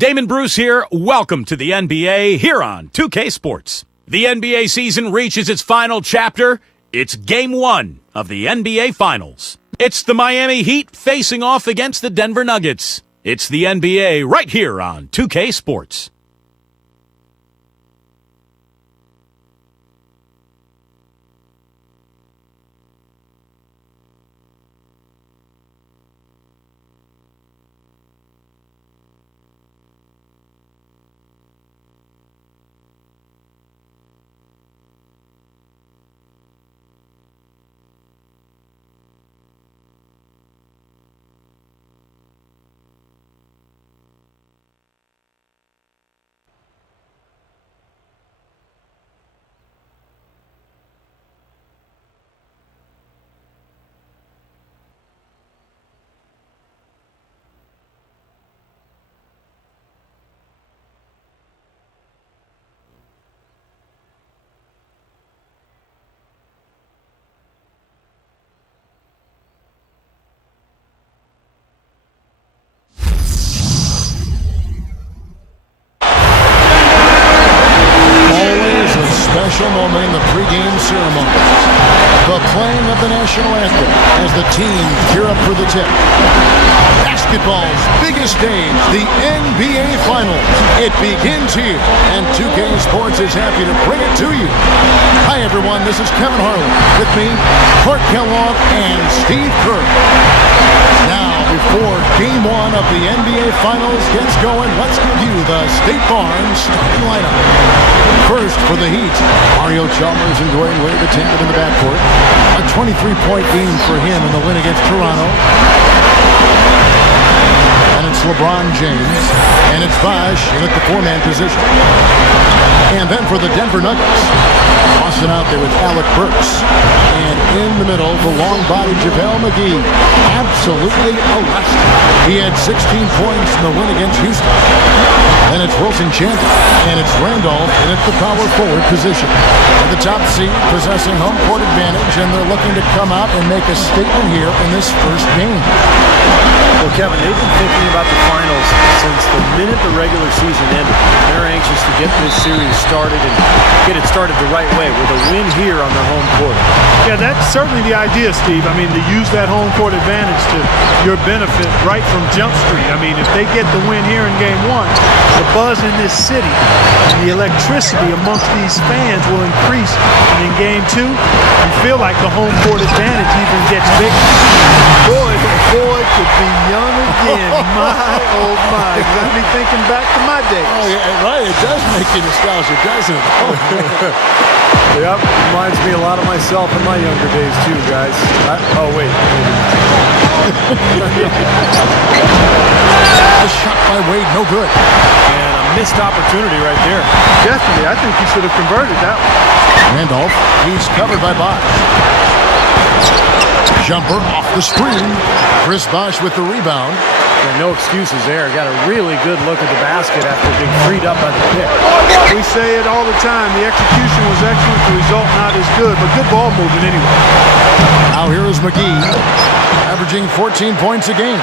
Damon Bruce here. Welcome to the NBA here on 2K Sports. The NBA season reaches its final chapter. It's Game 1 of the NBA Finals. It's the Miami Heat facing off against the Denver Nuggets. It's the NBA right here on 2K Sports. Special moment in the pregame ceremony. The playing of the national anthem as the team gear up for the tip. Basketball's biggest stage, the NBA Finals. It begins here, and 2K Sports is happy to bring it to you. Hi, everyone. This is Kevin Harlan. With me, Clark Kellogg and Steve Kerr. Now, before Game 1 of the NBA Finals gets going, let's give you the State Farm starting lineup. First, for the Heat, Mario Chalmers and Dwayne Wade, the tandem in the backcourt. A 23-point game for him in the win against Toronto. And it's LeBron James. And it's Bosh in at the four-man position. And then for the Denver Nuggets, Austin out there with Alec Burks. And in the middle, the long-bodied JaVale McGee. Absolutely electric. He had 16 points in the win against Houston. And it's Wilson Chandler. And it's Randolph in at the power forward position. And the top seed possessing home court advantage, and they're looking to come out and make a statement here in this first game. Well, Kevin, they've been thinking about the finals since the minute the regular season ended. They're anxious to get this series started and get it started the right way with a win here on their home court. Yeah, that's certainly the idea, Steve. I mean, to use that home court advantage to your benefit right from Jump Street. I mean, if they get the win here in Game 1, the buzz in this city and the electricity amongst these fans will increase. And in Game 2, you feel like the home court advantage even gets bigger. Boy could be young again. My, oh my. Got me thinking back to my days. Oh, yeah, right. It does make you nostalgic, doesn't it? Yep, reminds me a lot of myself in my younger days too, guys. Oh, wait. The shot by Wade, no good. And a missed opportunity right there. Definitely. I think he should have converted that one. Randolph, he's covered by Bosh. Jumper off the screen. Chris Bosh with the rebound. Yeah, no excuses there. Got a really good look at the basket after being freed up by the pick. We say it all the time. The execution was excellent. The result not as good, but good ball movement anyway. Now here is McGee, averaging 14 points a game.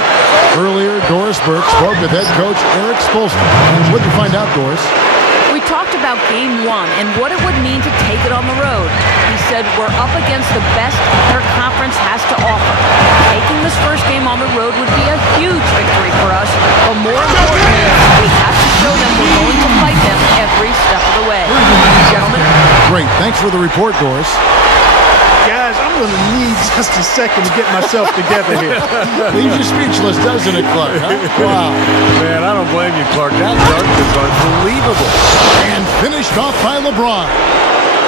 Earlier, Doris Burke spoke with head coach Eric Spoelstra. What did you find out, Doris? We talked about Game 1 and what it would mean to take it on the road. He said we're up against the best their conference has to offer. Taking this first game on the road would be a huge victory for us, but more importantly, we have to show them we're going to fight them every step of the way. Gentlemen. Great. Thanks for the report, Doris. Guys, I'm going to need just a second to get myself together here. Leaves you speechless, doesn't it, Clark? Huh? Wow. Man, I don't blame you, Clark. That dunk was unbelievable. And finished off by LeBron.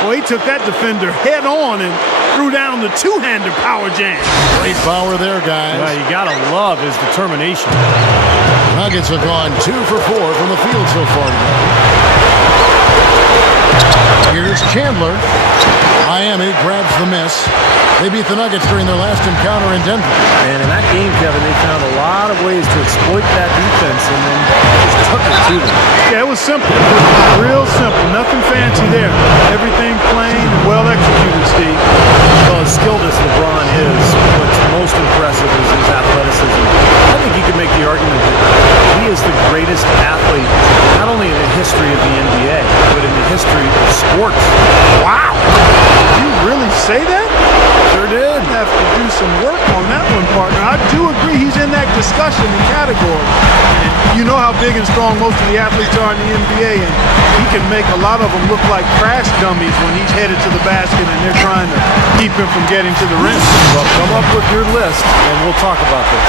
Well, he took that defender head on and threw down the two-hander power jam. Great power there, guys. Well, you got to love his determination. Nuggets have gone 2 for 4 from the field so far today. Here's Chandler. Miami grabs the miss. They beat the Nuggets during their last encounter in Denver. And in that game, Kevin, they found a lot of ways to exploit that defense and then just took it to them. Yeah, it was simple. Real simple. Nothing fancy there. Everything plain and well executed, Steve. Well, as skilled as LeBron is, what's most impressive is his athleticism. I think you could make the argument that he is the greatest athlete discussion and category. And you know how big and strong most of the athletes are in the NBA, and he can make a lot of them look like crash dummies when he's headed to the basket and they're trying to keep him from getting to the rim. Well, come up with your list, and we'll talk about this.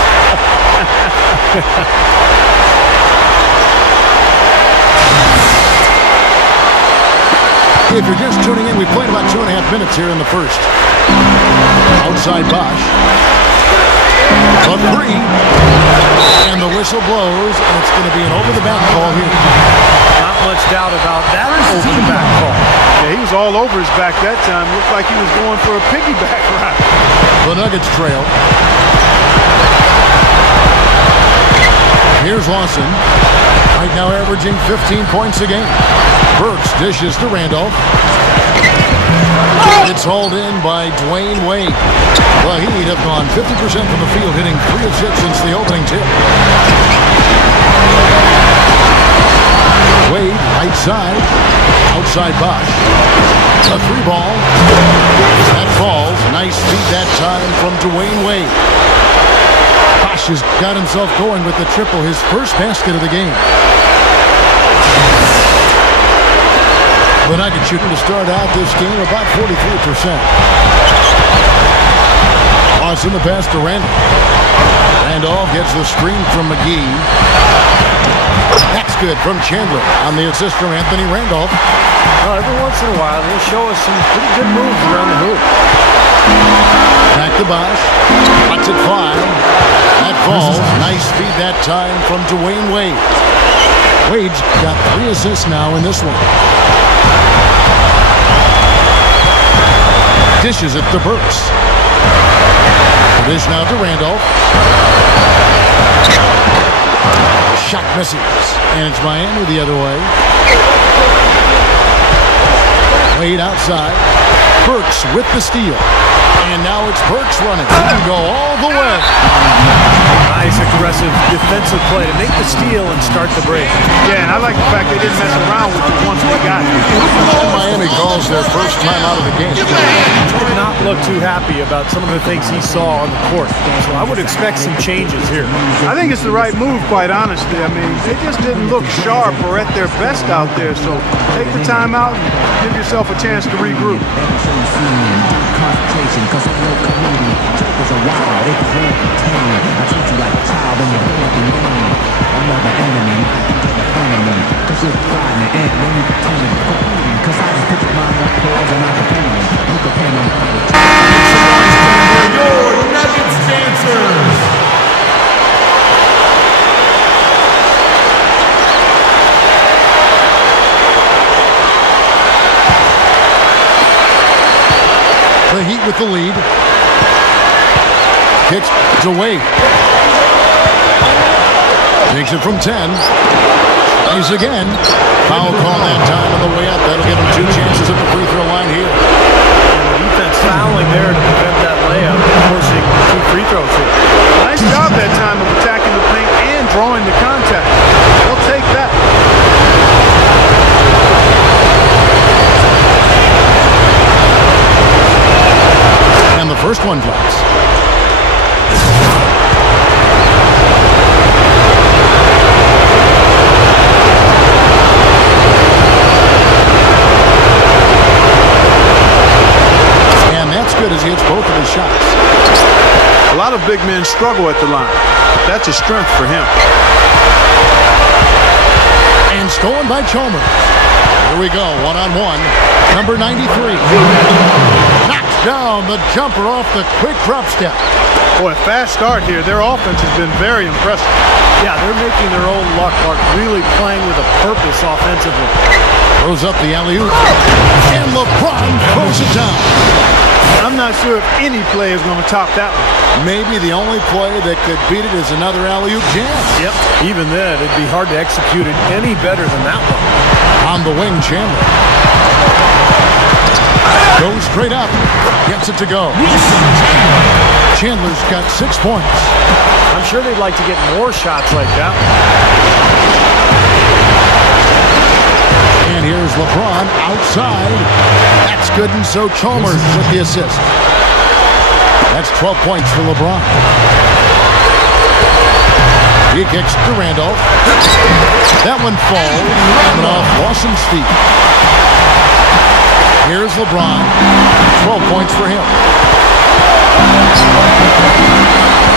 If you're just tuning in, we played about 2.5 minutes here in the first. Outside Bosch. A three. And the whistle blows, and it's going to be an over-the-back call here. Not much doubt about that over-the-back call. Yeah, he was all over his back that time. Looked like he was going for a piggyback ride. The Nuggets trail. Here's Lawson. Right now averaging 15 points a game. Burks dishes to Randolph. It's hauled in by Dwayne Wade. The Heat have gone 50% from the field, hitting 3 of 6 since the opening tip. Wade, right side. Outside Bosch. A 3-ball. That falls. Nice feed that time from Dwayne Wade. Bosch has got himself going with the triple, his first basket of the game. The Nuggets shooting to start out this game about 43%. Lawson the pass to Randolph. Randolph gets the screen from McGee. That's good from Chandler on the assist from Anthony Randolph. Well, every once in a while, he'll show us some pretty good moves around the hoop. Back to Bosch. Cuts it 5. That falls. Nice feed that time from Dwayne Wade. Wade's got 3 assists now in this one. Dishes it to Burks. Dish now to Randolph. Shot misses. And it's Miami the other way. Wade outside. Burks with the steal. And now it's Burks running. He can go all the way. Nice aggressive defensive play to make the steal and start the break. Yeah, and I like the fact they didn't mess around with it once they got it. Miami calls their first time out of the game. Did not look too happy about some of the things he saw on the court. So I would expect some changes here. I think it's the right move, quite honestly. I mean, they just didn't look sharp or at their best out there. So take the time out and give yourself a chance to regroup. Cause I'm no comedian. Jokers are wild, they can contain. I treat you like a child and you're fucking game. I'm not the enemy, you can get the fun of me. Cause you're riding the end when you pretending to competing. Cause I just put your mind on pause and I depend on you. You depend on me. Your Nuggets dancers. The Heat with the lead. Kicks to Wade. Takes it from 10. Plays again. Foul call that time on the way up. That'll give him 2 chances at the free throw line here. And the defense fouling there to prevent that layup, forcing 2 free throws here. Nice job that time of attacking the paint and drawing the contact. They'll take that. And the first one drops. And that's good as he hits both of his shots. A lot of big men struggle at the line. That's a strength for him. And stolen by Chalmers. Here we go, one-on-one. Number 93. Knocks down the jumper off the quick drop step. Boy, fast start here. Their offense has been very impressive. Yeah, they're making their own luck, Mark, really playing with a purpose offensively. Throws up the alley-oop. And LeBron throws it down. I'm not sure if any play is going to top that one. Maybe the only play that could beat it is another alley-oop jam. Yep. Even then, it'd be hard to execute it any better than that one. On the wing, Chandler. Goes straight up. Gets it to go. Chandler's got 6 points. I'm sure they'd like to get more shots like that. And here's LeBron outside. That's good, and so Chalmers with the assist. That's 12 points for LeBron. He kicks to Randolph. That one falls and off Lawson's feet. Here's LeBron. 12 points for him.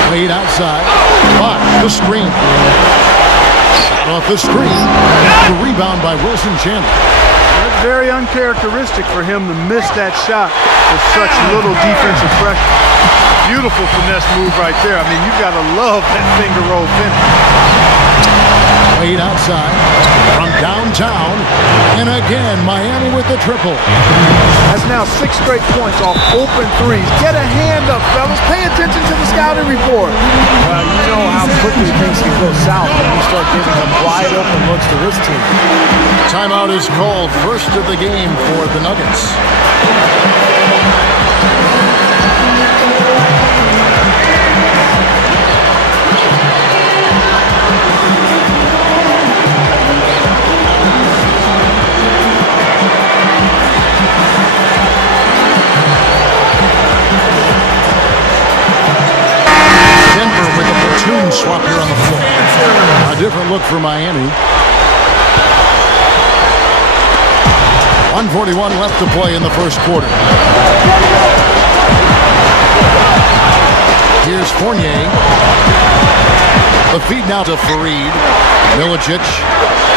Wade outside. Block the screen. Off the screen. The rebound by Wilson Chandler. That's very uncharacteristic for him to miss that shot with such little defensive pressure. Beautiful finesse move right there. I mean, you've got to love that finger roll finish. Wade outside from downtown. And again, Miami with the triple. That's now 6 straight points off open threes. Get a hand up, fellas. Pay attention to the scouting report. Well, you know how quickly things can go south when you start giving them wide open looks to this team. Timeout is called, first of the game for the Nuggets. Swap here on the floor. A different look for Miami. 1:41 left to play in the first quarter. Here's Fournier. The feed now to Fareed. Milicic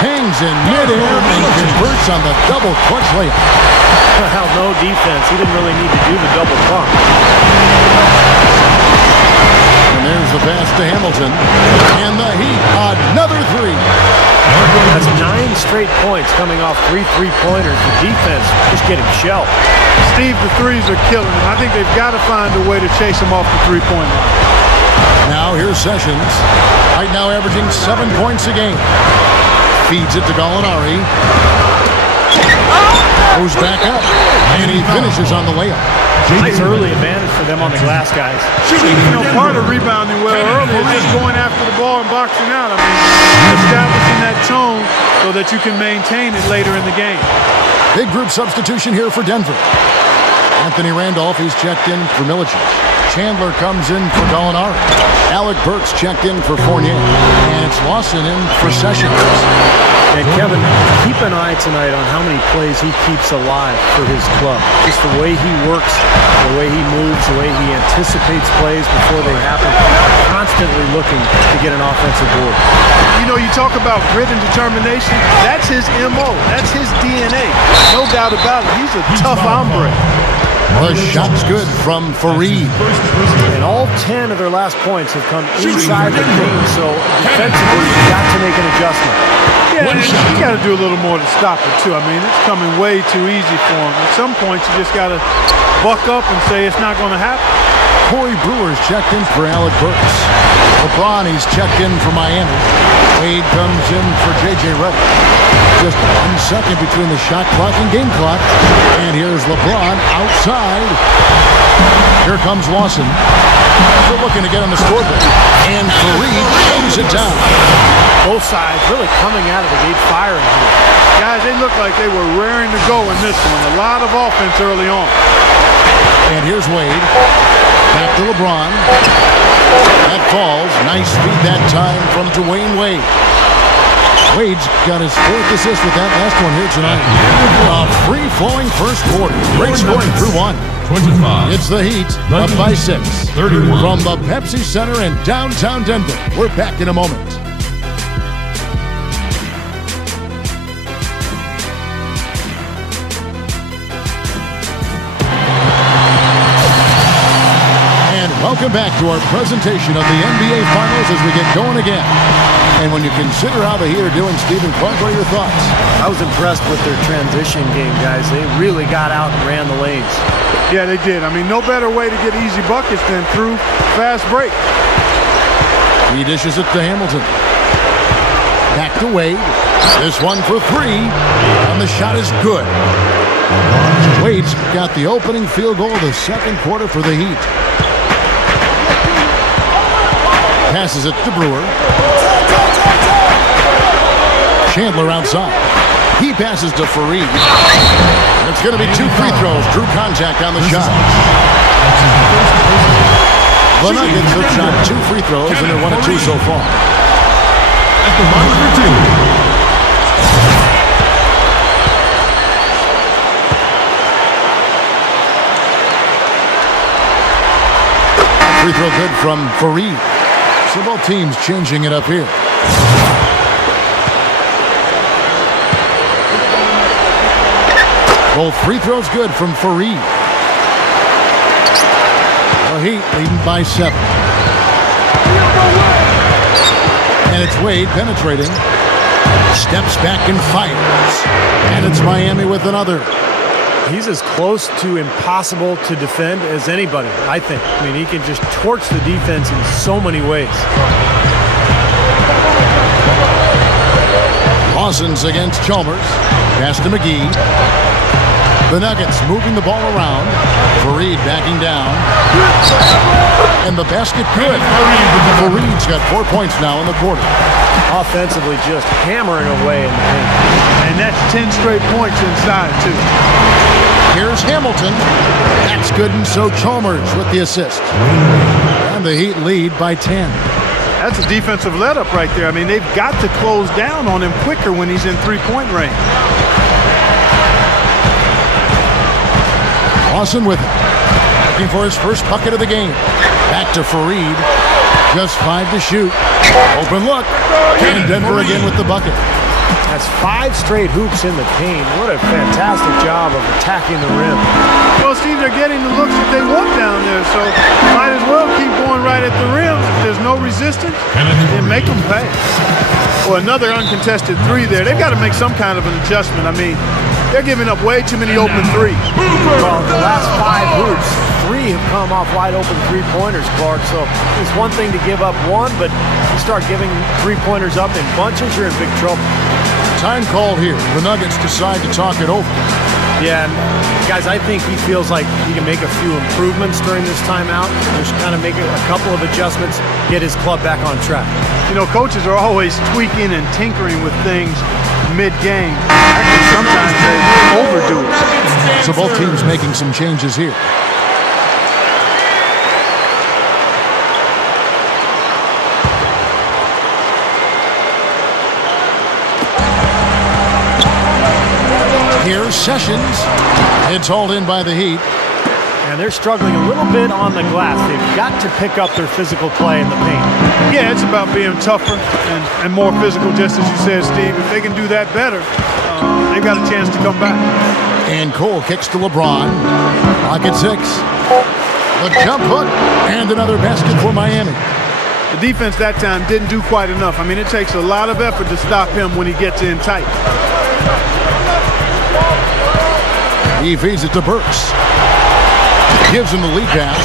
hangs in midair and converts on the double clutch layup. Well, no defense. He didn't really need to do the double pump. There's the pass to Hamilton. And the Heat, another three. That's 9 straight points coming off 3 3-pointers. The defense just getting shelled. Steve, the threes are killing him. I think they've got to find a way to chase him off the three-point line. Now here's Sessions. Right now averaging 7 points a game. Feeds it to Gallinari. Goes back up. And he finishes on the layup. Nice early advantage for them on the glass, guys. You know, part of rebounding well early is just going after the ball and boxing out. I mean, establishing that tone so that you can maintain it later in the game. Big group substitution here for Denver. Anthony Randolph, he's checked in for Milicic. Chandler comes in for Gallinari. Alec Burks checked in for Fournier. And it's Lawson in for Sessions. And Kevin, keep an eye tonight on how many plays he keeps alive for his club. Just the way he works, the way he moves, the way he anticipates plays before they happen. Constantly looking to get an offensive board. You know, you talk about grit and determination. That's his M.O. That's his DNA. No doubt about it. He's a tough hombre. The shot's good from Fareed. And all 10 of their last points have come inside the paint, so defensively, you've got to make an adjustment. Yeah, you got to do a little more to stop it, too. I mean, it's coming way too easy for him. At some point, you just got to buck up and say it's not going to happen. Corey Brewer's checked in for Alec Burks. LeBron, he's checked in for Miami. Wade comes in for J.J. Redick. Just 1 second between the shot clock and game clock. And here's LeBron outside. Here comes Lawson. They're looking to get on the scoreboard. And Fareed throws it down. Both sides really coming out of the gate firing here. Guys, they look like they were raring to go in this one. A lot of offense early on. And here's Wade. Back to LeBron. That falls. Nice feed that time from Dwayne Wade. Wade's got his 4th assist with that last one here tonight. A free-flowing first quarter. Great scoring through 1. 25. It's the Heat up by 6. 31. From the Pepsi Center in downtown Denver. We're back in a moment. Welcome back to our presentation of the NBA Finals as we get going again. And when you consider how the Heat are doing, Stephen Clark, what are your thoughts? I was impressed with their transition game, guys. They really got out and ran the lanes. Yeah, they did. I mean, no better way to get easy buckets than through fast break. He dishes it to Hamilton. Back to Wade. This one for 3. And the shot is good. Wade's got the opening field goal of the second quarter for the Heat. Passes it to Brewer. Chandler outside. He passes to Fareed. It's going to be 2 free throws. Drew contact on the shot. The Nuggets have shot 2 free throws, and they're 1 of 2 so far. at the line for two. Free throw good from Fareed. So both teams changing it up here. Both free throws good from Fareed. The Heat leading by 7. And it's Wade penetrating. Steps back and fires. And it's Miami with another. He's as close to impossible to defend as anybody, I think. I mean, he can just torch the defense in so many ways. Cousins against Chalmers. Pass to McGee. The Nuggets moving the ball around. Fareed backing down. And the basket good. Fareed's got 4 points now in the quarter. Offensively just hammering away in the paint. And that's 10 straight points inside, too. Here's Hamilton. That's good, and so Chalmers with the assist. And the Heat lead by 10. That's a defensive let-up right there. I mean, they've got to close down on him quicker when he's in three-point range. Lawson with it. Looking for his first bucket of the game. Back to Fareed. Just 5 to shoot. Open look. And Denver again with the bucket. That's 5 straight hoops in the paint. What a fantastic job of attacking the rim. Well, Steve, they're getting the looks that they want down there, so might as well keep going right at the rim. If there's no resistance, then make them pay. Well, another uncontested three there. They've got to make some kind of an adjustment. I mean, they're giving up way too many open threes. Well, the last 5 hoops, 3 have come off wide open three-pointers, Clark. So it's one thing to give up one, but you start giving three-pointers up in bunches, you're in big trouble. Time called here. The Nuggets decide to talk it over. Yeah, and guys, I think he feels like he can make a few improvements during this timeout. Just kind of make a couple of adjustments, get his club back on track. You know, coaches are always tweaking and tinkering with things mid-game. Actually, sometimes they overdo it. So both teams making some changes here. Here's Sessions. It's hauled in by the Heat. And they're struggling a little bit on the glass. They've got to pick up their physical play in the paint. Yeah, it's about being tougher and more physical, just as you said, Steve. If they can do that better, they've got a chance to come back. And Cole kicks to LeBron. Clock at 6. The jump hook and another basket for Miami. The defense that time didn't do quite enough. I mean, it takes a lot of effort to stop him when he gets in tight. He feeds it to Burks. Gives him the lead pass.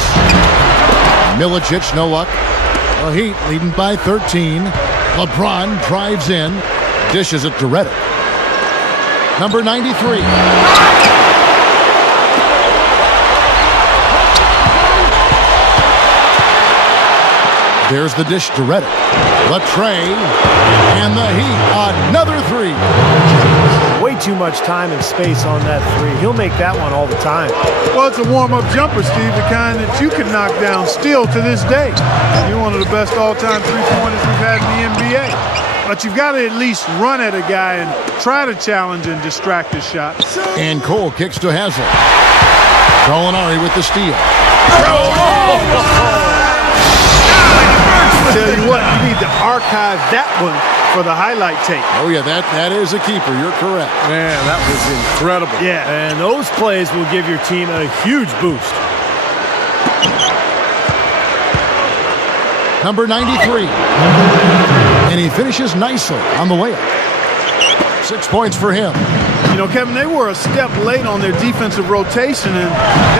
Milicic, no luck. The Heat leading by 13. LeBron drives in. Dishes it to Redick. Number 93. There's the dish to Redick. The tray. And the Heat, another 3. Way too much time and space on that 3. He'll make that one all the time. Well, it's a warm-up jumper, Steve, the kind that you can knock down still to this day. You're one of the best all-time three-pointers we've had in the NBA. But you've got to at least run at a guy and try to challenge and distract his shot. And Cole kicks to Haslett. Gallinari with the steal. I tell you what, you need to archive that one for the highlight tape. Oh, yeah, that is a keeper. You're correct. Man, that was incredible. Yeah. And those plays will give your team a huge boost. Number 93. And he finishes nicely on the layup. 6 points for him. You know, Kevin, they were a step late on their defensive rotation, and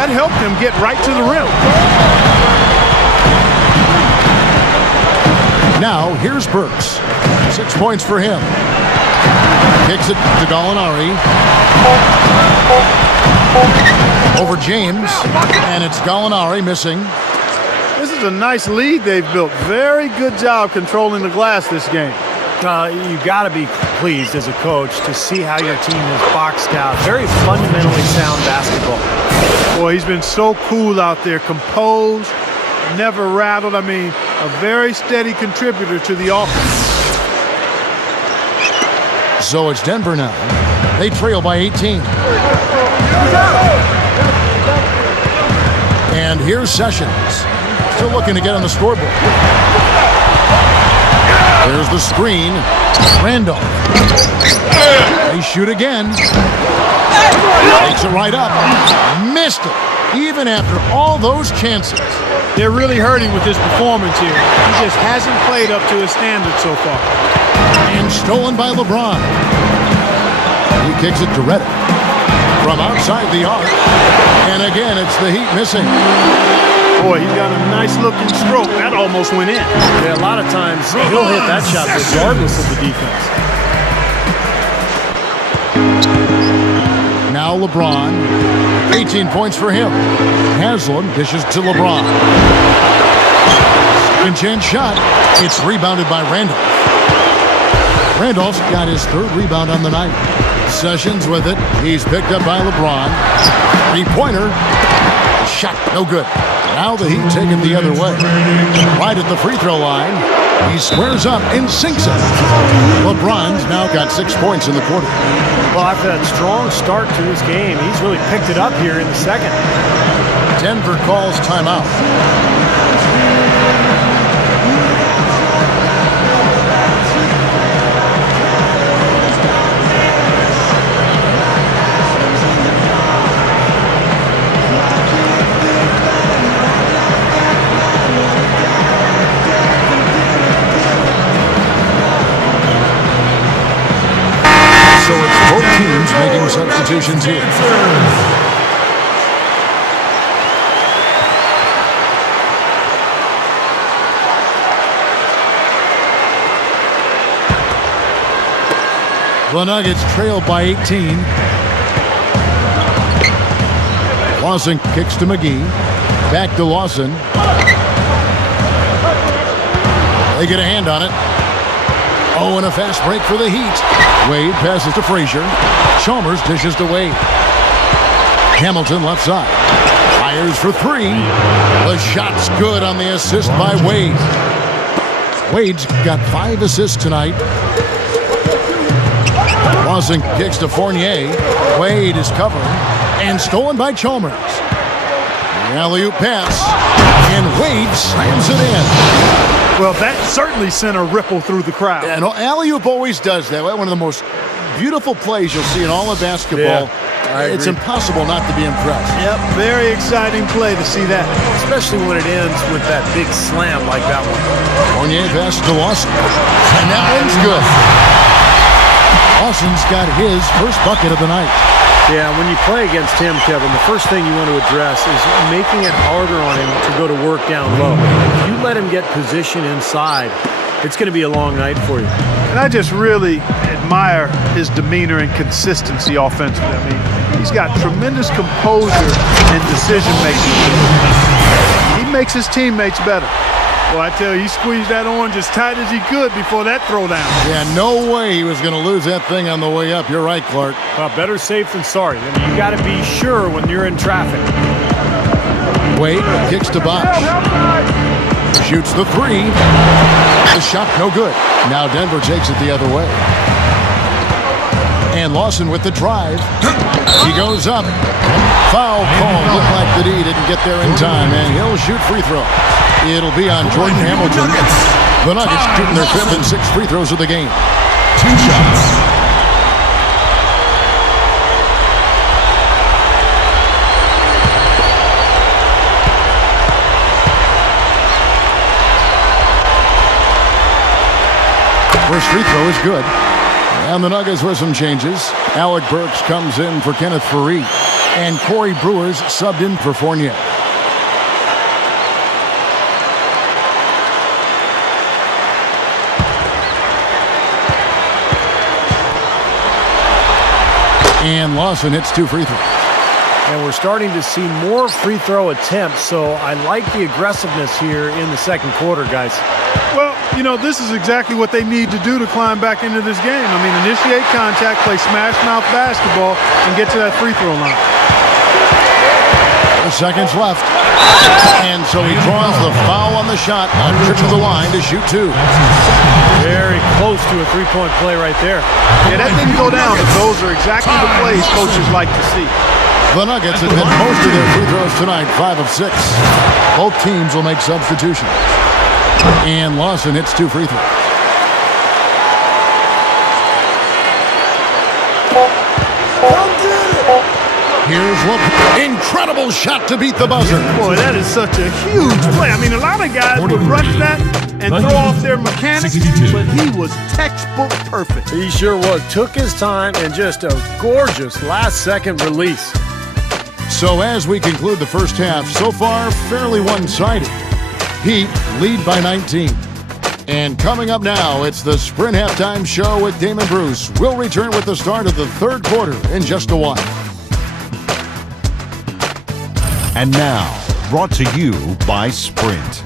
that helped them get right to the rim. Now, here's Burks. 6 points for him. Kicks it to Gallinari. Over James. And it's Gallinari missing. This is a nice lead they've built. Very good job controlling the glass this game. You got to be pleased as a coach to see how your team is boxed out. Very fundamentally sound basketball. Boy, he's been so cool out there, composed, never rattled. I mean, a very steady contributor to the offense. So it's Denver now. They trail by 18. And here's Sessions. Still looking to get on the scoreboard. There's the screen. Randolph. They shoot again. Takes it right up. Missed it. Even after all those chances. They're really hurting with his performance here. He just hasn't played up to his standards so far. And stolen by LeBron. He kicks it to Reddick. From outside the arc. And again, it's the Heat missing. Boy, he's got a nice looking stroke. That almost went in. Yeah, a lot of times he'll hit that shot regardless of the defense. Now LeBron. 18 points for him. Haslam dishes to LeBron. Second chance shot. It's rebounded by Randolph. Randolph's got his third rebound on the night. Sessions with it. He's picked up by LeBron. Three-pointer. Shot no good. Now the Heat take it the other way. Right at the free throw line. He squares up and sinks it. LeBron's now got 6 points in the quarter. Well, after that strong start to this game, he's really picked it up here in the second. Denver calls timeout. So it's both teams making substitutions here. The Nuggets trail by 18. Lawson kicks to McGee. Back to Lawson. They get a hand on it. Oh, and a fast break for the Heat. Wade passes to Frazier. Chalmers dishes to Wade. Hamilton left side. Fires for three. The shot's good on the assist by Wade. Wade's got 5 assists tonight. Lawson kicks to Fournier. Wade is covering. And stolen by Chalmers. The alley-oop pass. And Wade slams it in. Well, that certainly sent a ripple through the crowd. Yeah, no, alley-oop always does that. One of the most beautiful plays you'll see in all of basketball. Yeah, it's impossible not to be impressed. Yep, very exciting play to see that. Especially when it ends with that big slam like that one. Fournier passes to Lawson. And that one's good. Lawson's got his first bucket of the night. Yeah, when you play against him, Kevin, the first thing you want to address is making it harder on him to go to work down low. If you let him get position inside, it's going to be a long night for you. And I just really admire his demeanor and consistency offensively. I mean, he's got tremendous composure and decision-making. He makes his teammates better. Well, I tell you, he squeezed that orange as tight as he could before that throwdown. Yeah, no way he was going to lose that thing on the way up. You're right, Clark. Better safe than sorry. I mean, you got to be sure when you're in traffic. Wade kicks to Bosh. Shoots the three. The shot no good. Now Denver takes it the other way. And Lawson with the drive. He goes up. Foul call. Looked like the D didn't get there in time, and he'll shoot free throw. It'll be on Jordan Hamilton. The Nuggets shooting their 5th and 6th free throws of the game. 2 shots. First free throw is good. And the Nuggets with some changes. Alec Burks comes in for Kenneth Faried. And Corey Brewer's subbed in for Fournier. And Lawson hits 2 free throws. And we're starting to see more free throw attempts, so I like the aggressiveness here in the second quarter, guys. Well, you know, this is exactly what they need to do to climb back into this game. I mean, initiate contact, play smash mouth basketball, and get to that free throw line. 4 seconds left. And so he draws the foul on the shot. A trip to the line to shoot 2. Very close to to a three-point play right there. Yeah, that didn't go down, but those are exactly the plays coaches like to see. The Nuggets have hit most of their free throws tonight, 5 of 6. Both teams will make substitutions. And Lawson hits 2 free throws. Here's LeBron. Incredible shot to beat the buzzer. Boy, that is such a huge play. I mean, a lot of guys would rush that and throw off their mechanics, but he was textbook perfect. He sure was. Took his time and just a gorgeous last-second release. So as we conclude the first half, so far fairly one-sided. Heat lead by 19. And coming up now, it's the Sprint Halftime Show with Damon Bruce. We'll return with the start of the third quarter in just a while. And now, brought to you by Sprint.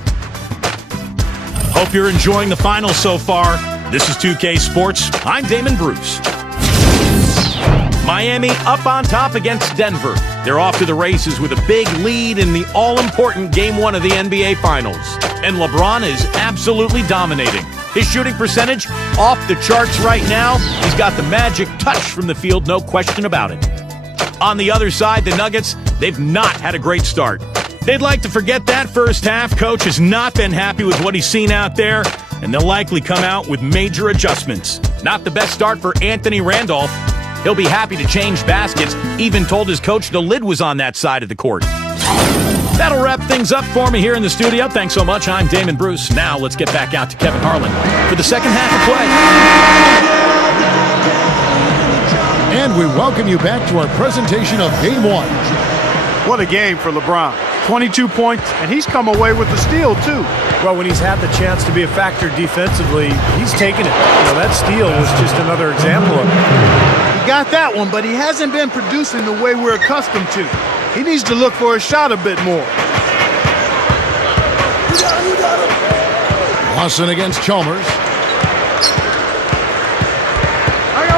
Hope you're enjoying the finals so far. This is 2K Sports. I'm Damon Bruce. Miami up on top against Denver. They're off to the races with a big lead in the all-important Game 1 of the NBA Finals. And LeBron is absolutely dominating. His shooting percentage off the charts right now. He's got the magic touch from the field, no question about it. On the other side, the Nuggets, they've not had a great start. They'd like to forget that first half. Coach has not been happy with what he's seen out there, and they'll likely come out with major adjustments. Not the best start for Anthony Randolph. He'll be happy to change baskets, even told his coach the lid was on that side of the court. That'll wrap things up for me here in the studio. Thanks so much. I'm Damon Bruce. Now let's get back out to Kevin Harlan for the second half of play. And we welcome you back to our presentation of Game 1. What a game for LeBron. 22 points, and he's come away with the steal, too. Well, when he's had the chance to be a factor defensively, he's taken it. That steal was just another example of it. He got that one, but he hasn't been producing the way we're accustomed to. He needs to look for a shot a bit more. Lawson against Chalmers.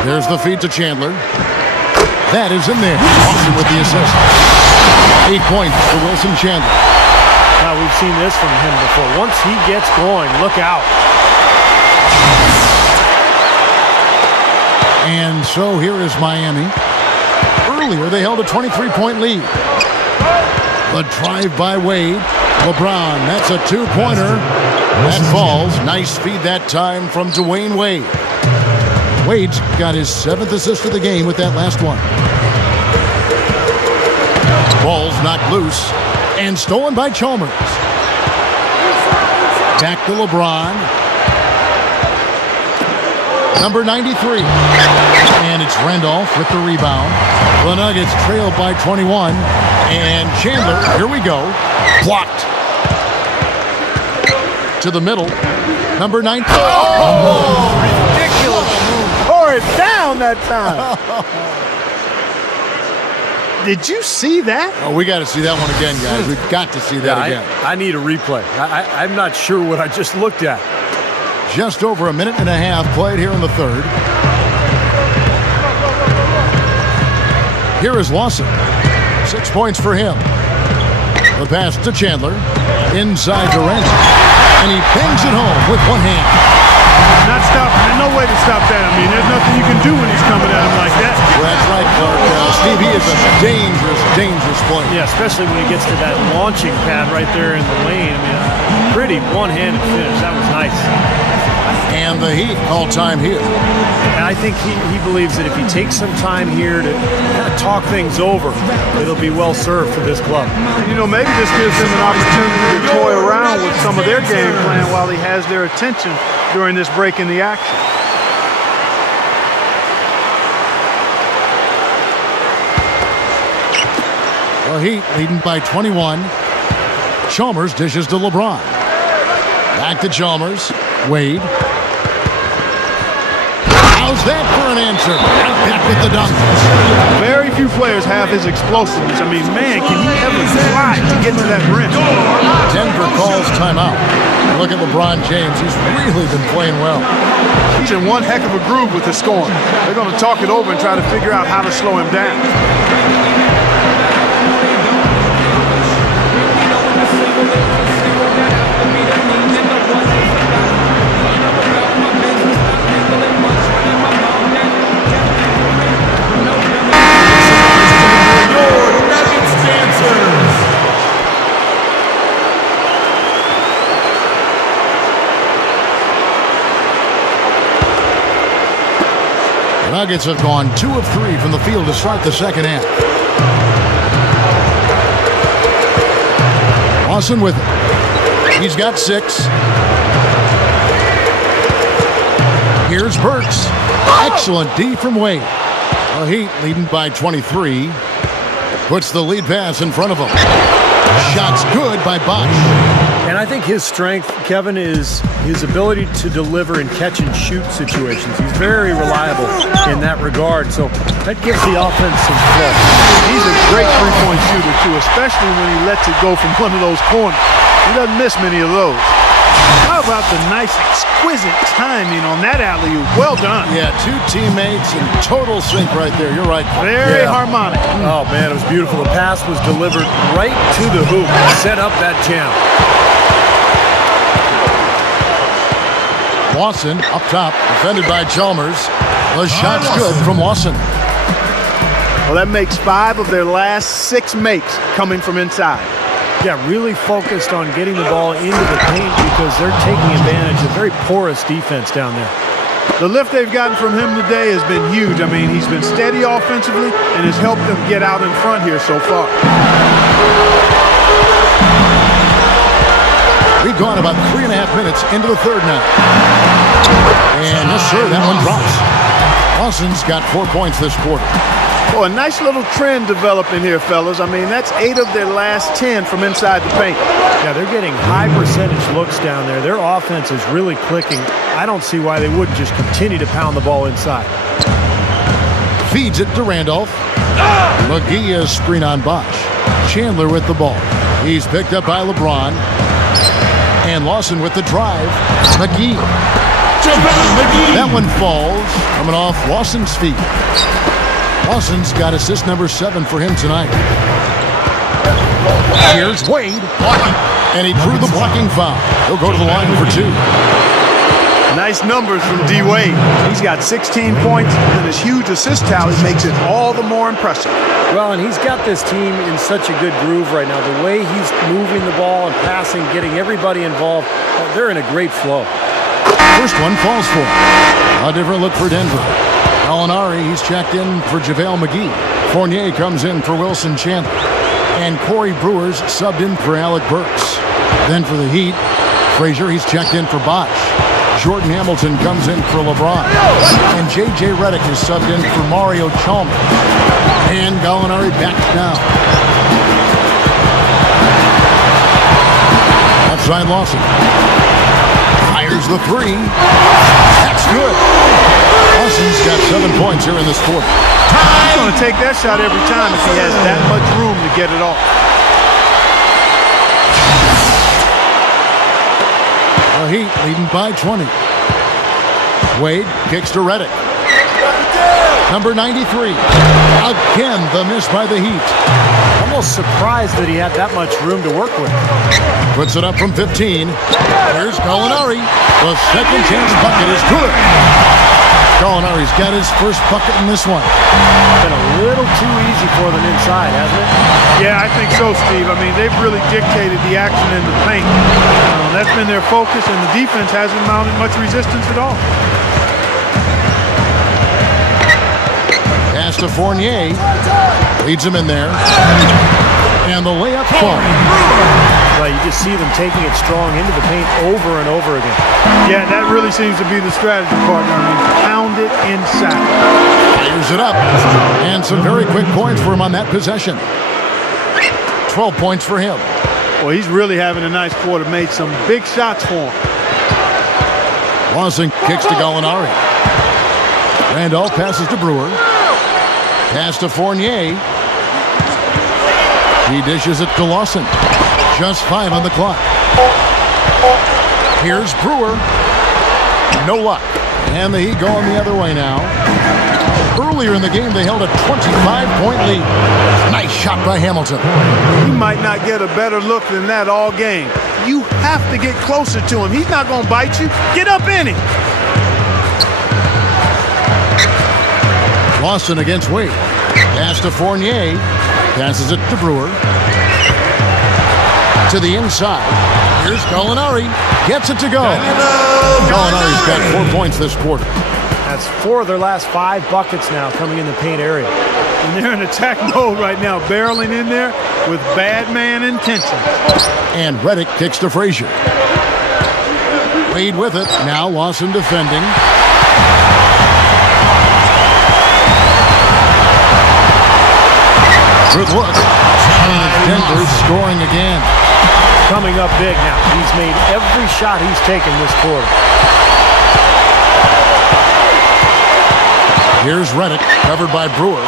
There's the feed to Chandler. That is in there. Lawson with the assist. 8 points for Wilson Chandler. Now, we've seen this from him before. Once he gets going, look out. And so here is Miami. Earlier, they held a 23-point lead. The drive by Wade. LeBron, that's a two-pointer. That falls. Nice feed that time from Dwayne Wade. Wade's got his 7th assist of the game with that last one. Ball's knocked loose and stolen by Chalmers. Back to LeBron. Number 93. And it's Randolph with the rebound. The Nuggets trail by 21. And Chandler, here we go. Blocked. To the middle. Number 9. Oh, ridiculous move. Tore it down that time. Did you see that? Oh, we got to see that one again, guys. We've got to see that again. I need a replay. I'm not sure what I just looked at. Just over a minute and a half played here in the third. Here is Lawson. 6 points for him. The pass to Chandler. Inside to Randall. And he pings it home with one hand. Not stopping. There's no way to stop that. I mean, there's nothing you can do when he's coming at him like that. Well, that's right, Clark. Steve, he is a dangerous, dangerous player. Yeah, especially when he gets to that launching pad right there in the lane. I mean, pretty one-handed finish. That was nice. And the Heat call time here. And I think he believes that if he takes some time here to kind of talk things over, it'll be well served for this club. You know, maybe this gives him an opportunity to toy around with some of their game plan while he has their attention during this break in the action. The Heat leading by 21. Chalmers dishes to LeBron. Back to Chalmers. Wade. How's that for an answer? Back with the dunk. Very few players have his explosiveness. I mean, man, can he ever fly to get to that rim? Denver calls timeout. Look at LeBron James. He's really been playing well. He's in one heck of a groove with his scoring. They're going to talk it over and try to figure out how to slow him down. Nuggets have gone 2 of 3 from the field to start the second half. Lawson with it. He's got 6. Here's Burks. Excellent D from Wade. The Heat leading by 23. Puts the lead pass in front of him. Shots good by Bosch. And I think his strength, Kevin, is his ability to deliver in catch-and-shoot situations. He's very reliable in that regard, so that gives the offense some flow. He's a great three-point shooter, too, especially when he lets it go from one of those corners. He doesn't miss many of those. How about the nice, exquisite timing on that alley-oop? Well done. Yeah, 2 teammates in total sync right there. You're right. Very harmonic. Oh, man, it was beautiful. The pass was delivered right to the hoop. Set up that jam. Lawson up top, defended by Chalmers. The shot's good from Lawson. Well, that makes 5 of their last 6 makes coming from inside. Yeah, really focused on getting the ball into the paint because they're taking advantage of very porous defense down there. The lift they've gotten from him today has been huge. I mean, he's been steady offensively and has helped them get out in front here so far. We've gone about 3.5 minutes into the third now. And yes, sir, that one drops. Lawson's got 4 points this quarter. Oh, a nice little trend developing here, fellas. I mean, that's 8 of their last 10 from inside the paint. Yeah, they're getting high percentage looks down there. Their offense is really clicking. I don't see why they wouldn't just continue to pound the ball inside. Feeds it to Randolph. McGee is screen on Bosch. Chandler with the ball. He's picked up by LeBron. And Lawson with the drive. McGee. That one falls. Coming off Lawson's feet. Lawson's got assist number 7 for him tonight. Here's Wade. And he drew the blocking foul. He'll go to the line for 2. Nice numbers from D. Wade. He's got 16 points, and his huge assist tally makes it all the more impressive. Well, and he's got this team in such a good groove right now. The way he's moving the ball and passing, getting everybody involved, they're in a great flow. First one falls for him. A different look for Denver. Gallinari, he's checked in for JaVale McGee. Fournier comes in for Wilson Chandler. And Corey Brewer's subbed in for Alec Burks. Then for the Heat, Frazier, he's checked in for Bosch. Jordan Hamilton comes in for LeBron. And J.J. Redick is subbed in for Mario Chalmers. And Gallinari backs down. Outside Lawson. Fires the 3. That's good. Lawson's got 7 points here in this quarter. He's going to take that shot every time if he has that much room to get it off. The Heat leading by 20. Wade kicks to Redick. Number 93. Again, the miss by the Heat. Almost surprised that he had that much room to work with. Puts it up from 15. Here's Gallinari. The second chance bucket is good. Gallinari's got his first bucket in this one. Been a little too easy for them inside, hasn't it? Yeah, I think so, Steve. I mean, they've really dictated the action in the paint. That's been their focus, and the defense hasn't mounted much resistance at all. Pass to Fournier. Leads him in there. And the layup falls. Well, you just see them taking it strong into the paint over and over again. Yeah, that really seems to be the strategy, partner. I mean, pound it inside. Fires it up. And some very quick points for him on that possession. 12 points for him. Well, he's really having a nice quarter. Made some big shots for him. Lawson kicks to Gallinari. Randolph passes to Brewer. Pass to Fournier. He dishes it to Lawson. Just 5 on the clock. Here's Brewer. No luck. And the Heat going the other way now. Earlier in the game, they held a 25-point lead. Nice shot by Hamilton. He might not get a better look than that all game. You have to get closer to him. He's not going to bite you. Get up in him. Lawson against Wade. Pass to Fournier. Passes it to Brewer. To the inside. Here's Gallinari. Gets it to go. Gallinari's got 4 points this quarter. That's 4 of their last 5 buckets now coming in the paint area. And they're in attack mode right now, barreling in there with bad man intentions. And Redick kicks to Frazier. Wade with it. Now Lawson defending. Good look. And Denver scoring again. Coming up big now. He's made every shot he's taken this quarter. Here's Redick, covered by Brewer.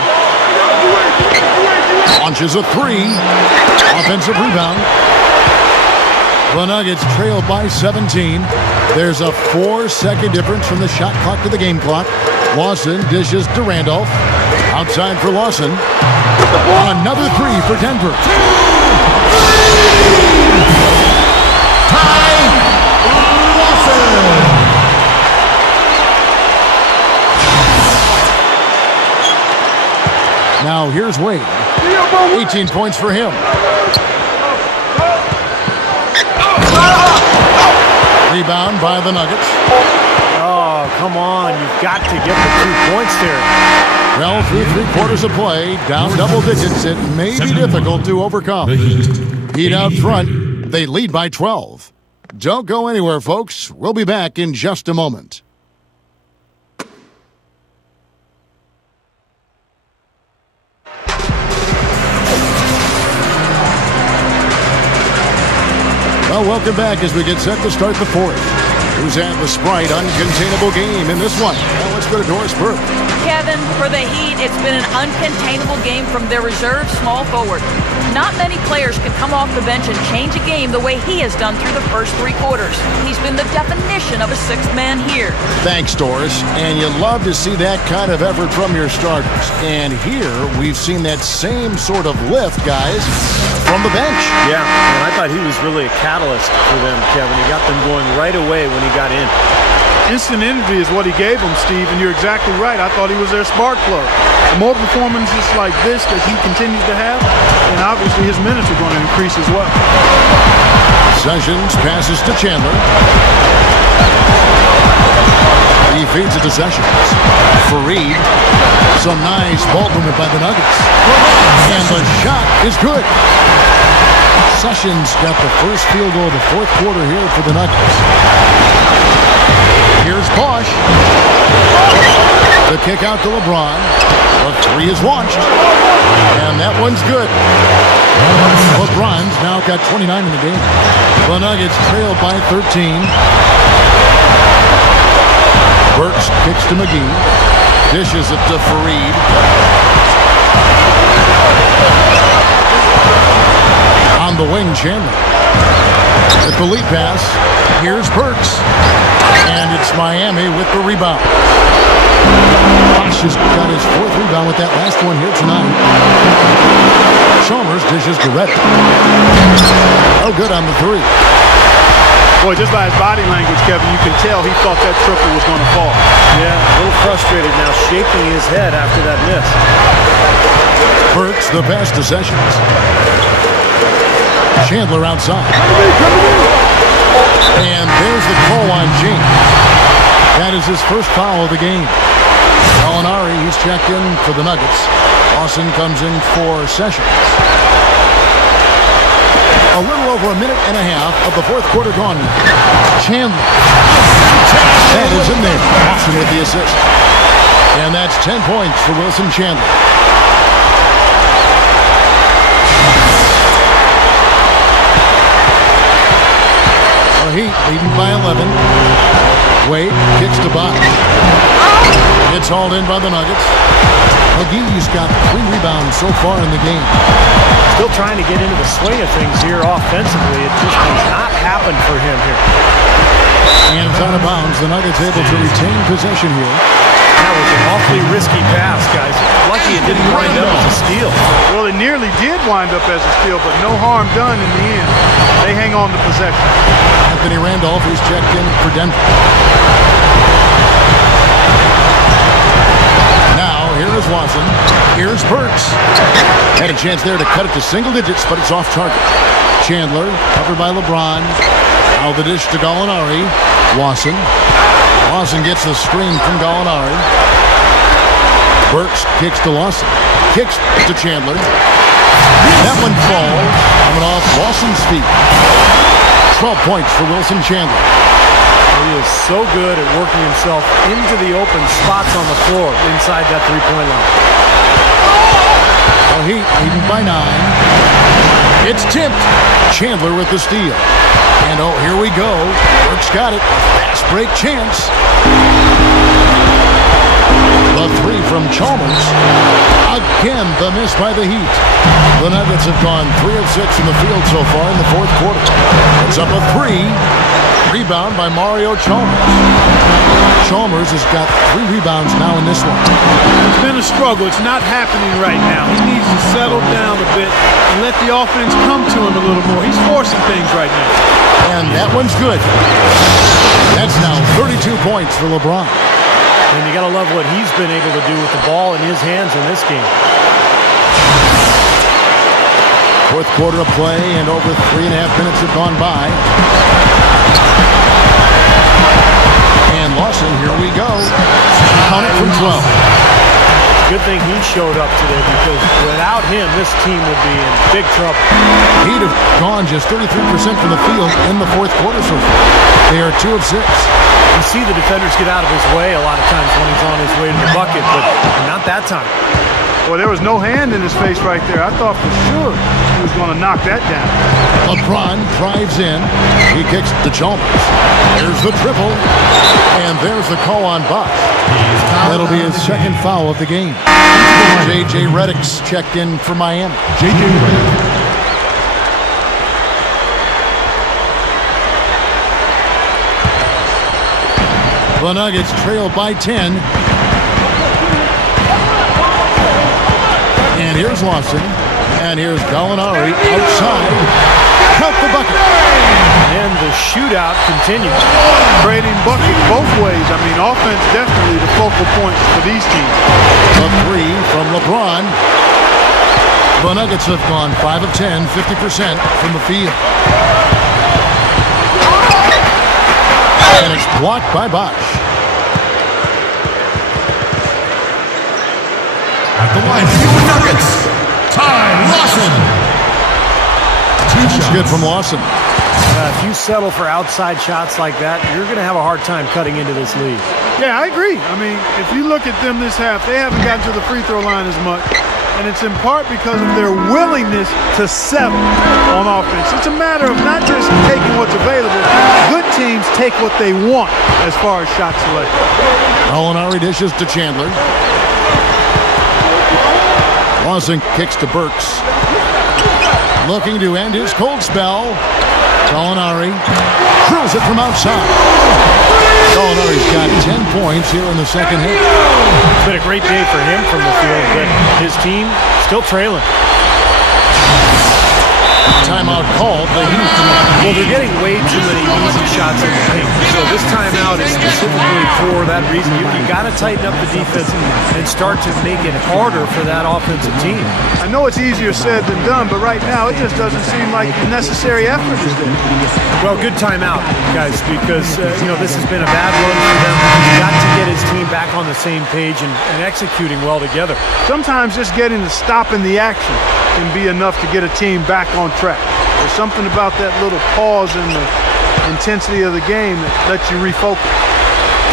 Launches a 3. Offensive rebound. The Nuggets trail by 17. There's a 4-second difference from the shot clock to the game clock. Lawson dishes to Randolph. Outside for Lawson. Another 3 for Denver. Ty Lawson. Now here's Wade. 18 points for him. Rebound by the Nuggets. Oh, come on. You've got to get the 2 points there. Well, through 3/4 of play, down double digits, it may be difficult to overcome. Heat out front. They lead by 12. Don't go anywhere, folks. We'll be back in just a moment. Well, welcome back as we get set to start the fourth. Who's at the Sprite uncontainable game in this one? Well, let's go to Doris Burke. Kevin, for the Heat, it's been an uncontainable game from their reserve small forward. Not many players can come off the bench and change a game the way he has done through the first 3 quarters. He's been the definition of a 6th man here. Thanks, Doris. And you love to see that kind of effort from your starters. And here, we've seen that same sort of lift, guys, from the bench. Yeah, and I thought he was really a catalyst for them, Kevin. He got them going right away when he got in. Instant energy is what he gave them, Steve, and you're exactly right. I thought he was their spark plug. The more performances like this that he continues to have, then obviously his minutes are going to increase as well. Sessions passes to Chandler. He feeds it to Sessions. Fareed. Some nice ball movement by the Nuggets. And the shot is good. Sessions got the first field goal of the 4th quarter here for the Nuggets. Here's Bosch. The kick out to LeBron. The 3 is launched. And that one's good. LeBron's now got 29 in the game. The Nuggets trail by 13. Burks kicks to McGee. Dishes it to Fareed. On the wing, Chandler. At the lead pass, here's Burks. And it's Miami with the rebound. Bosch has got his 4th rebound with that last one here tonight. Chalmers dishes to Redick. Oh, good on the 3. Boy, just by his body language, Kevin, you can tell he thought that triple was going to fall. Yeah, a little frustrated now, shaking his head after that miss. Burks the pass to Sessions. Chandler outside. And there's the call on James. That is his first foul of the game. Gallinari, he's checked in for the Nuggets. Lawson comes in for Sessions. A little over a minute and a half of the 4th quarter gone. Chandler. That is in there. Lawson with the assist. And that's 10 points for Wilson Chandler. Heat leading by 11. Wade kicks to Bosch. It's hauled in by the Nuggets. McGee's got 3 rebounds so far in the game. Still trying to get into the swing of things here offensively. It just does not happen for him here. And it's out of bounds. The Nuggets able to retain possession here. That was an awfully risky pass, guys. Lucky it didn't wind up as a steal. Well, it nearly did wind up as a steal, but no harm done in the end. They hang on to possession. Anthony Randolph is checked in for Denver. Now, here is Watson. Here's Burks. Had a chance there to cut it to single digits, but it's off target. Chandler, covered by LeBron. Now the dish to Gallinari. Lawson. Lawson gets the screen from Gallinari. Burks kicks to Lawson. Kicks to Chandler. That one falls. Coming off Lawson's feet. 12 points for Wilson Chandler. He is so good at working himself into the open spots on the floor inside that three-point line. The Heat leading by 9. It's tipped. Chandler with the steal. And oh, here we go. Burks got it. Fast break chance. The three from Chalmers. Again, the miss by the Heat. The Nuggets have gone 3 of 6 in the field so far in the fourth quarter. It's up a 3. Rebound by Mario Chalmers. Chalmers has got 3 rebounds now in this one. It's been a struggle. It's not happening right now. He needs to settle down a bit and let the offense come to him a little more. He's forcing things right now. And that one's good. That's now 32 points for LeBron. And you got to love what he's been able to do with the ball in his hands in this game. Fourth quarter of play, and over 3.5 minutes have gone by. And Lawson, here we go. Count it from 12. Good thing he showed up today, because without him, this team would be in big trouble. He'd have gone just 33% from the field in the fourth quarter so far. They are 2 of 6. You see the defenders get out of his way a lot of times when he's on his way to the bucket, but not that time. Well, there was no hand in his face right there. I thought for sure he was going to knock that down. LeBron drives in. He kicks to Chalmers. There's the triple. And there's the call on Bosch. That'll be his second foul of the game. J.J. Redick's checked in for Miami. J.J. Redick. The Nuggets trail by 10. And here's Lawson. And here's Gallinari outside. Count the bucket. And the shootout continues. Trading buckets both ways. I mean, offense definitely the focal point for these teams. The three from LeBron. The Nuggets have gone 5 of 10, 50% from the field. And it's blocked by Bosch. At the line, for Nuggets. Ty Lawson. It's good from Lawson. If you settle for outside shots like that, you're going to have a hard time cutting into this lead. Yeah, I agree. I mean, if you look at them this half, they haven't gotten to the free throw line as much. And it's in part because of their willingness to settle on offense. It's a matter of not just taking what's available. Good teams take what they want as far as shot selection. Gallinari dishes to Chandler. Lawson kicks to Burks. Looking to end his cold spell. Gallinari drills it from outside. Gallinari's got 10 points here in the second half. It's been a great day for him from the field, but his team still trailing. Timeout called. Well, they're getting way too many easy shots in the paint. So this timeout is specifically for that reason. You got to tighten up the defense and start to make it harder for that offensive team. I know it's easier said than done, but right now it just doesn't seem like the necessary effort is there. Well, good timeout, guys, because this has been a bad run for them. You got to get his team back on the same page and executing well together. Sometimes just getting to stop in the action can be enough to get a team back on track. There's something about that little pause in the intensity of the game that lets you refocus.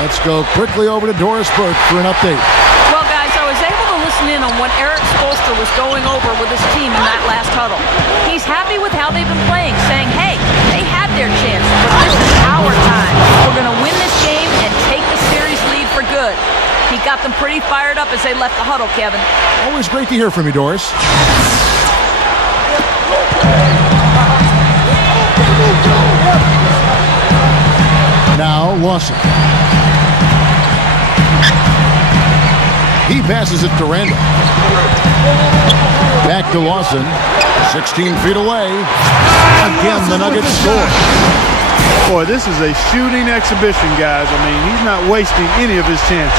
Let's go quickly over to Doris Burke for an update. Well, guys, I was able to listen in on what Eric Spoelstra was going over with his team in that last huddle. He's happy with how they've been playing, saying, hey, they had their chance, but this is our time. We're going to win this game and take the series lead for good. He got them pretty fired up as they left the huddle, Kevin. Always great to hear from you, Doris. Now Lawson. He passes it to Randall. Back to Lawson. 16 feet away. Again, the Nuggets score. Boy, this is a shooting exhibition, guys. I mean, he's not wasting any of his chances.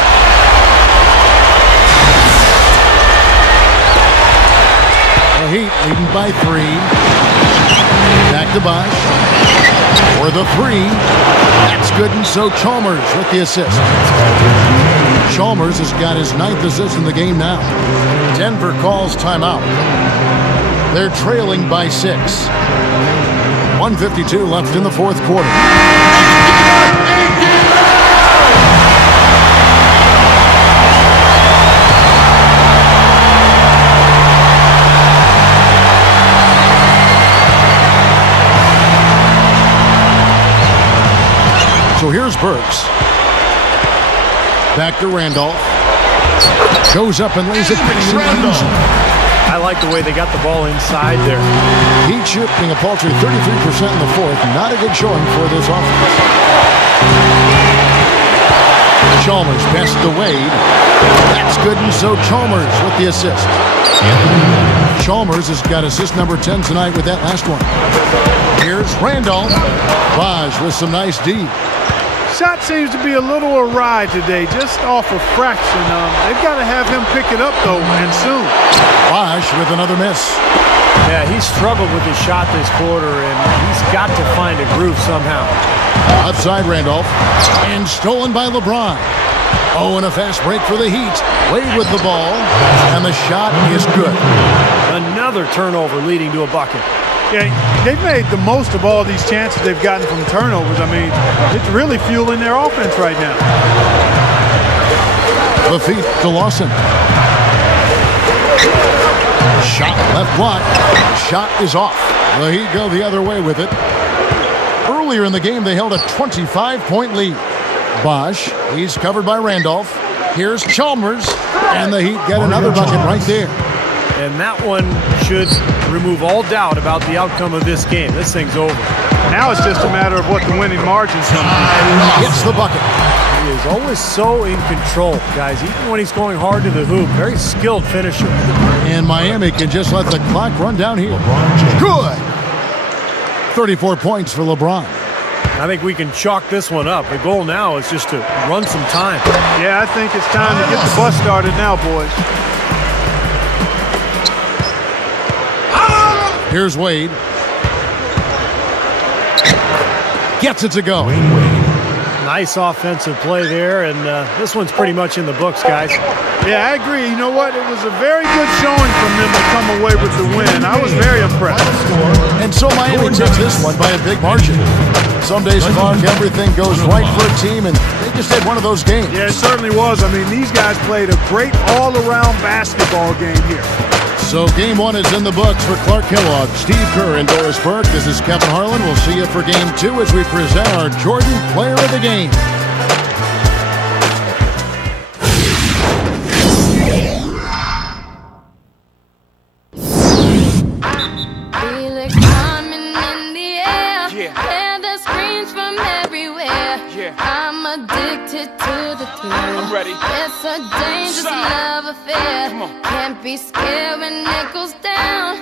The Heat leading by 3. Back to Bosch. For the three, that's good, and so Chalmers with the assist. Chalmers has got his 9th assist in the game now. Denver calls timeout. They're trailing by 6. 1:52 left in the fourth quarter. So here's Burks. Back to Randolph. Goes up and lays it. I like the way they got the ball inside there. Heat shooting a paltry 33% in the fourth. Not a good showing for this offense. Chalmers passed to Wade. That's good, and so Chalmers with the assist. Chalmers has got assist number 10 tonight with that last one. Here's Randolph. Raj with some nice D. Shot seems to be a little awry today, just off a fraction. They've got to have him pick it up, though, and soon. Bosch with another miss. Yeah, he struggled with his shot this quarter, and he's got to find a groove somehow. Outside Randolph, and stolen by LeBron. Oh, and a fast break for the Heat. Wade with the ball, and the shot is good. Another turnover leading to a bucket. Yeah, they've made the most of all these chances they've gotten from turnovers. I mean, it's really fueling their offense right now. The feet to Lawson. Shot left block. Shot is off. The Heat go the other way with it. Earlier in the game, they held a 25-point lead. Bosch, he's covered by Randolph. Here's Chalmers, and the Heat get another bucket right there. And that one should remove all doubt about the outcome of this game. This thing's over. Now it's just a matter of what the winning margin's going to be. Gets the bucket. He is always so in control, guys, even when he's going hard to the hoop. Very skilled finisher. And Miami can just let the clock run down here. Good. 34 points for LeBron. I think we can chalk this one up. The goal now is just to run some time. Yeah, I think it's time to get the bus started now, boys. Here's Wade. Gets it to go. Nice offensive play there, and this one's pretty much in the books, guys. Yeah, I agree. You know what? It was a very good showing from them to come away with the win. I was very impressed. And so Miami takes this one by a big margin. Some days, Clark, everything goes right for a team, and they just had one of those games. Yeah, it certainly was. I mean, these guys played a great all-around basketball game here. So game one is in the books for Clark Kellogg, Steve Kerr, and Doris Burke. This is Kevin Harlan. We'll see you for game two as we present our Jordan Player of the Game. Feel it coming in the air. Hear the screams from everywhere. I'm addicted to the thrill. I'm ready. It's a dangerous love affair. Can't be scared when it goes down.